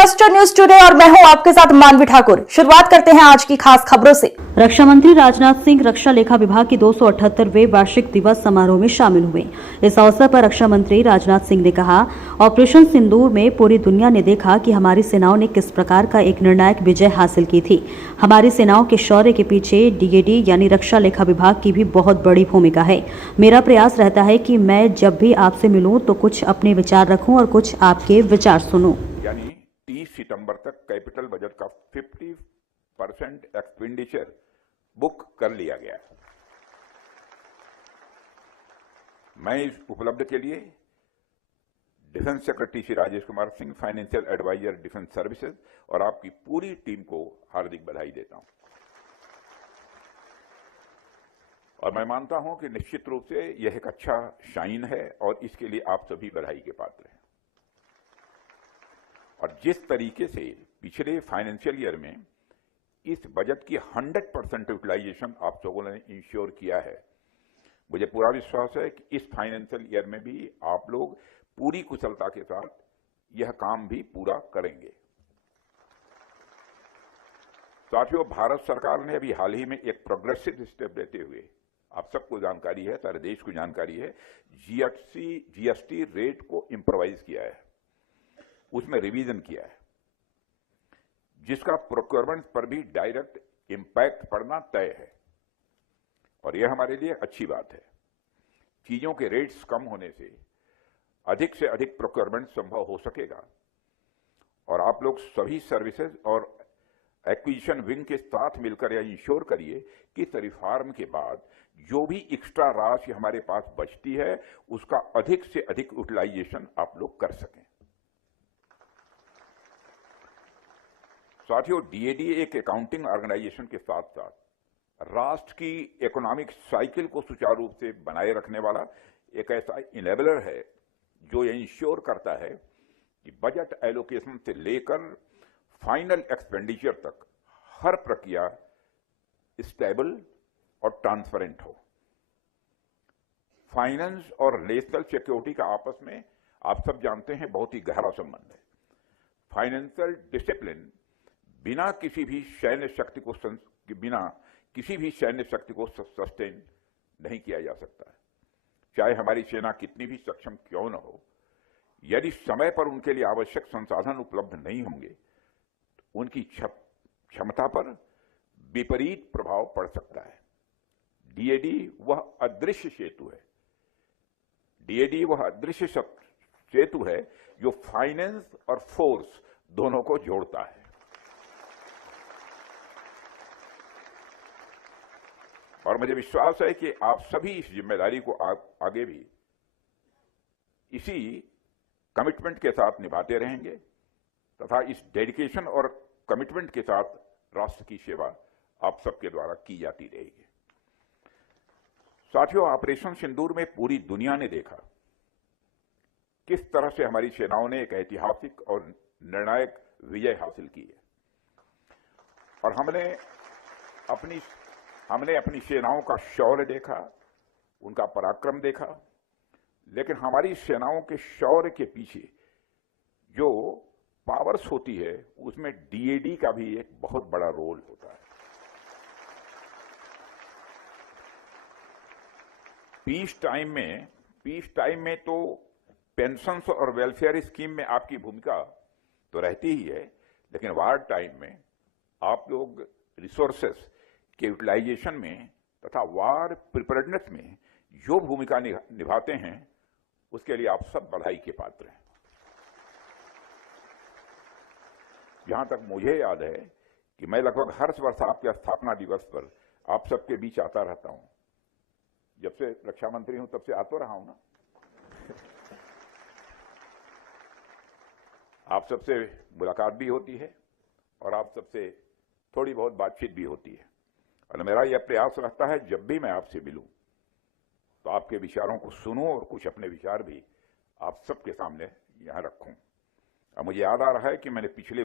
Cluster news today और मैं हूं आपके साथ मानवी ठाकुर। शुरुआत करते हैं आज की खास खबरों से। रक्षा मंत्री राजनाथ सिंह रक्षा लेखा विभाग की 278वें वार्षिक दिवस समारोह में शामिल हुए। इस अवसर पर रक्षा मंत्री राजनाथ सिंह ने कहा, ऑपरेशन सिंदूर में पूरी दुनिया ने देखा कि हमारी सेनाओं ने किस प्रकार का एक निर्णायक विजय हासिल की थी। हमारी सेनाओं के शौर्य के पीछे डीएडी यानी रक्षा लेखा विभाग की भी बहुत बड़ी भूमिका है। मेरा प्रयास रहता है कि मैं जब भी आपसे मिलूं तो कुछ अपने विचार रखूं और कुछ आपके विचार सुनूं। यानी 30 सितंबर तक कैपिटल बजट का 50% एक्सपेंडिचर बुक कर लिया गया है। मैं इस उपलब्धि के लिए defence secretary Shri Rajesh Kumar Singh, financial adviser defence services और आपकी पूरी टीम को हार्दिक बधाई देता हूं। और मैं मानता हूं कि निश्चित रूप से यह एक अच्छा शाइन है और इसके लिए आप सभी बधाई के पात्र हैं। और जिस तरीके से पिछले फाइनेंशियल ईयर में इस बजट की 100% यूटिलाइजेशन आप लोगों ने इंश्योर किया है, मुझे पूरा विश्वास है कि इस फाइनेंशियल ईयर में भी आप लोग पूरी कुशलता के साथ यह काम भी पूरा करेंगे। साथियों, भारत सरकार ने अभी हाल ही में एक प्रोग्रेसिव स्टेप लेते हुए, आप सबको जानकारी है, सारे देश को जानकारी है, जीएसटी रेट को इंप्रोवाइज किया है, उसमें रिवीजन किया है, जिसका प्रोक्योरमेंट पर भी डायरेक्ट इंपैक्ट पड़ना तय है। और यह हमारे लिए अच्छी बात है। चीजों के रेट्स कम होने से अधिक प्रोक्योरमेंट संभव हो सकेगा। और आप लोग सभी सर्विसेज और एक्विजिशन विंग के साथ मिलकर यह इंश्योर करिए कि इस रिफॉर्म के बाद जो भी एक्स्ट्रा राशि हमारे पास बचती है उसका अधिक से अधिक यूटिलाइजेशन आप लोग कर सकें। साथियों, डीएडी एक अकाउंटिंग ऑर्गेनाइजेशन के साथ साथ राष्ट्र की इकोनॉमिक साइकिल को सुचारू रूप से बनाए रखने वाला एक ऐसा इनेबलर है जो ये इंश्योर करता है कि बजट एलोकेशन से लेकर फाइनल एक्सपेंडिचर तक हर प्रक्रिया स्टेबल और ट्रांसपेरेंट हो। फाइनेंस और नेशनल सिक्योरिटी का आपस में आप सब जानते हैं बहुत ही गहरा संबंध है। फाइनेंशियल डिसिप्लिन बिना किसी भी सैन्य शक्ति को सस्टेन नहीं किया जा सकता है। चाहे हमारी सेना कितनी भी सक्षम क्यों न हो, यदि समय पर उनके लिए आवश्यक संसाधन उपलब्ध नहीं होंगे तो उनकी क्षमता पर विपरीत प्रभाव पड़ सकता है। डीएडी वह अदृश्य सेतु है। डीएडी वह अदृश्य सेतु है जो फाइनेंस और फोर्स दोनों को जोड़ता है। और मुझे विश्वास है कि आप सभी इस जिम्मेदारी को आगे भी इसी कमिटमेंट के साथ निभाते रहेंगे तथा इस डेडिकेशन और कमिटमेंट के साथ राष्ट्र की सेवा आप सबके द्वारा की जाती रहेगी। साथियों, ऑपरेशन सिंदूर में पूरी दुनिया ने देखा किस तरह से हमारी सेनाओं ने एक ऐतिहासिक और निर्णायक विजय हासिल की है। और हमने अपनी सेनाओं का शौर्य देखा, उनका पराक्रम देखा, लेकिन हमारी सेनाओं के शौर्य के पीछे जो पावर्स होती है उसमें डीएडी का भी एक बहुत बड़ा रोल होता है। पीस टाइम में तो पेंशन्स और वेलफेयर स्कीम में आपकी भूमिका तो रहती ही है, लेकिन वार टाइम में आप लोग रिसोर्सेस के यूटिलाइजेशन में तथा वार प्रिपेयर्डनेस में जो भूमिका निभाते हैं उसके लिए आप सब बधाई के पात्र हैं। जहां तक मुझे याद है कि मैं लगभग हर वर्ष आपके स्थापना दिवस पर आप सबके बीच आता रहता हूं। जब से रक्षा मंत्री हूं तब से आता रहा हूं ना। आप सबसे मुलाकात भी होती है और आप सबसे थोड़ी बहुत बातचीत भी होती है। और मेरा यह प्रयास रहता है जब भी मैं आपसे मिलूं तो आपके विचारों को सुनूं और कुछ अपने विचार भी आप सबके सामने यहां रखूं। अब मुझे याद आ रहा है कि मैंने पिछले